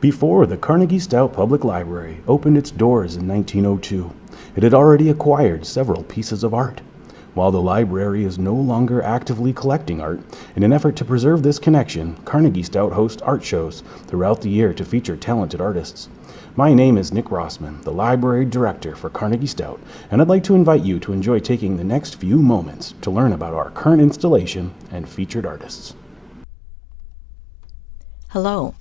Before the Carnegie-Stout Public Library opened its doors in 1902, it had already acquired several pieces of art. While the library is no longer actively collecting art, in an effort to preserve this connection, Carnegie-Stout hosts art shows throughout the year to feature talented artists. My name is Nick Rossman, the Library Director for Carnegie-Stout, and I'd like to invite you to enjoy taking the next few moments to learn about our current installation and featured artists. Hello,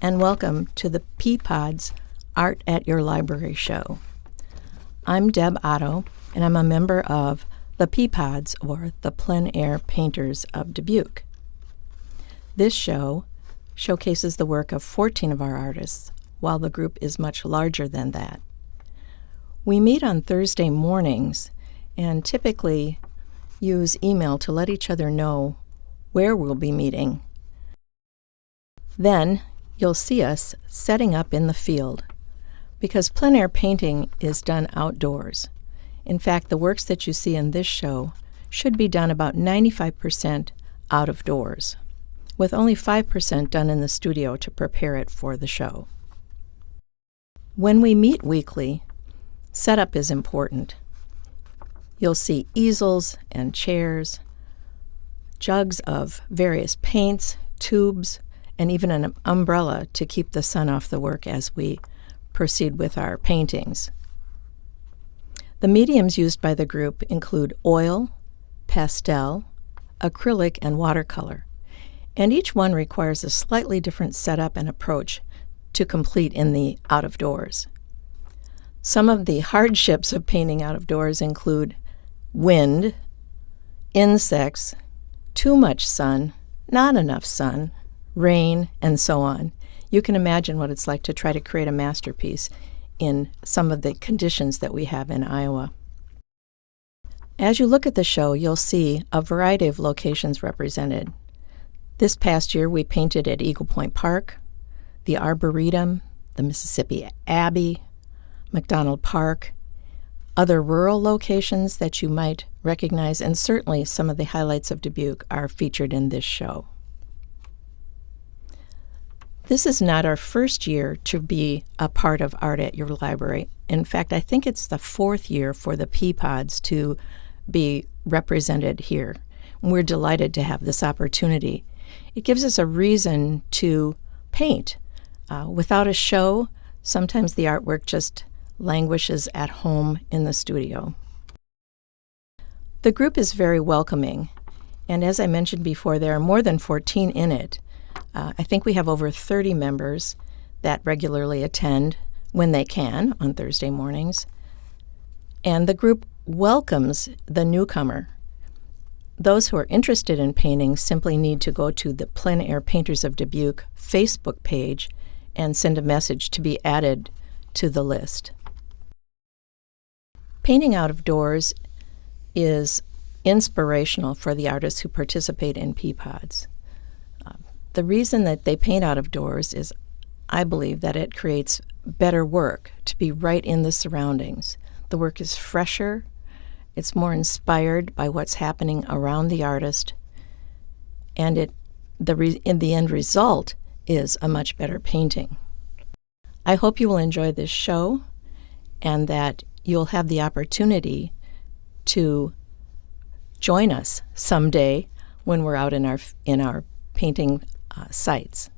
and welcome to the Peapod's Art at Your Library show. I'm Deb Otto, and I'm a member of the Peapods, or the Plein Painters of Dubuque. This show showcases the work of 14 of our artists, while the group is much larger than that. We meet on Thursday mornings and typically use email to let each other know where we'll be meeting. Then you'll see us setting up in the field, because plein air painting is done outdoors. In fact, the works that you see in this show should be done about 95% out of doors, with only 5% done in the studio to prepare it for the show. When we meet weekly, setup is important. You'll see easels and chairs, jugs of various paints, tubes, and even an umbrella to keep the sun off the work as we proceed with our paintings. The mediums used by the group include oil, pastel, acrylic, and watercolor, and each one requires a slightly different setup and approach to complete in the out of doors. Some of the hardships of painting out of doors include wind, insects, too much sun, not enough sun, rain, and so on. You can imagine what it's like to try to create a masterpiece in some of the conditions that we have in Iowa. As you look at the show, you'll see a variety of locations represented. This past year, we painted at Eagle Point Park, the Arboretum, the Mississippi Abbey, McDonald Park, other rural locations that you might recognize, and certainly some of the highlights of Dubuque are featured in this show. This is not our first year to be a part of Art at Your Library. In fact, I think it's the fourth year for the Peapods to be represented here. We're delighted to have this opportunity. It gives us a reason to paint. Without a show, sometimes the artwork just languishes at home in the studio. The group is very welcoming, and as I mentioned before, there are more than 14 in it. I think we have over 30 members that regularly attend when they can on Thursday mornings. And the group welcomes the newcomer. Those who are interested in painting simply need to go to the Plein Air Painters of Dubuque Facebook page and send a message to be added to the list. Painting out of doors is inspirational for the artists who participate in Peapods. The reason that they paint out of doors is, I believe, that it creates better work to be right in the surroundings. The work is fresher, it's more inspired by what's happening around the artist, and in the end result is a much better painting. I hope you will enjoy this show and that you'll have the opportunity to join us someday when we're out in our painting sites.